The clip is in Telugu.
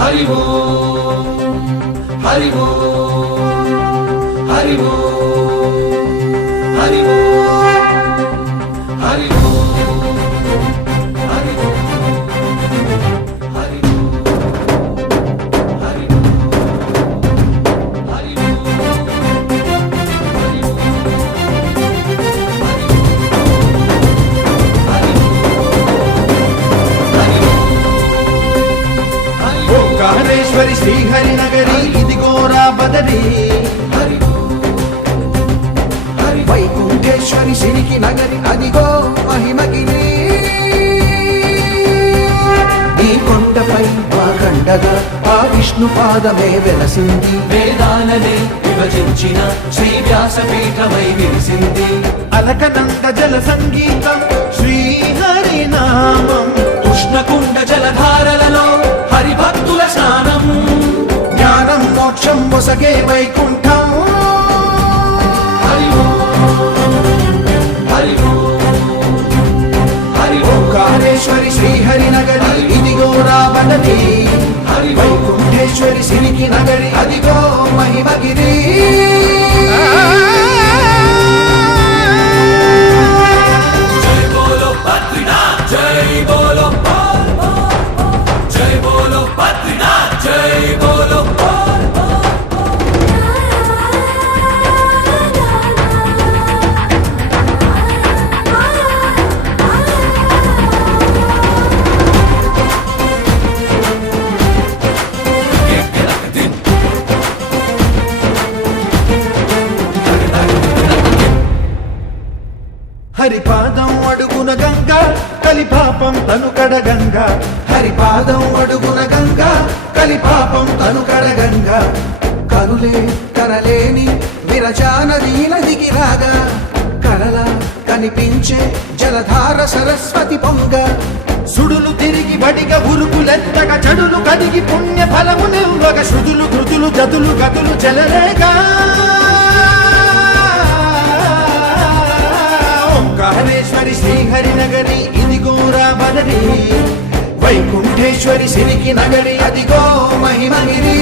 హరి ఓం హరి ఓం హరి ఓం హరి ఓం హరి ఓం హరి ఓం హరి ఓంకారేశ్వరి శ్రీహరి నగరి ఇదిగోరా బదరి వైకుంఠేశ్వరి సిరికి నగరి అదిగో మహిమగిరి ఈ కొండపై మా కండగా ఆ విష్ణు పాదమే వెలసింది వేదాలనే విభజించిన శ్రీ వ్యాసపీఠమై విరిసింది అలకనంద జల సంగీతం శ్రీహరి నామం ఉష్ణకుండ జలధారలలో హరిభక్తుల స్నానం జ్ఞానం మోక్షం మొసగే వైకుంఠం హరి ఓం హరి ఓం హరి ఓం ఓంకారేశ్వరి శ్రీహరి నగరి ఇదిగో రాబడది హరి ఓం వైకుంఠేశ్వరి సిరికి నగరి అదిగో మహిమగిరి జై బోలో బద్రీనాథ్ జై బోలో జై బోలో బద్రీనాథ్ జై బోలో హరిపాదం అడుగున గంగ కలిపాపం తనుకడ గంగ హరిపాదం అడుగున గంగ కలిపాపం తనుకడ గంగ కరులే కరలేని విరచానది నదికి రాగా కలలా కనిపించే జలధార సరస్వతి పొంగ సుడులు తిరిగి బడిగ ఉరుకులెత్తగా చెడులు కడిగి పుణ్య ఫలము నిల్వగ శృతులు ధృతులు జతులు గతులు చెలరేగా ఓంకారేశ్వరి శ్రీహరి నగరి ఇదిగో రాబదరి వైకుంఠేశ్వరి సిరికి నగరి అదిగో మహిమగిరి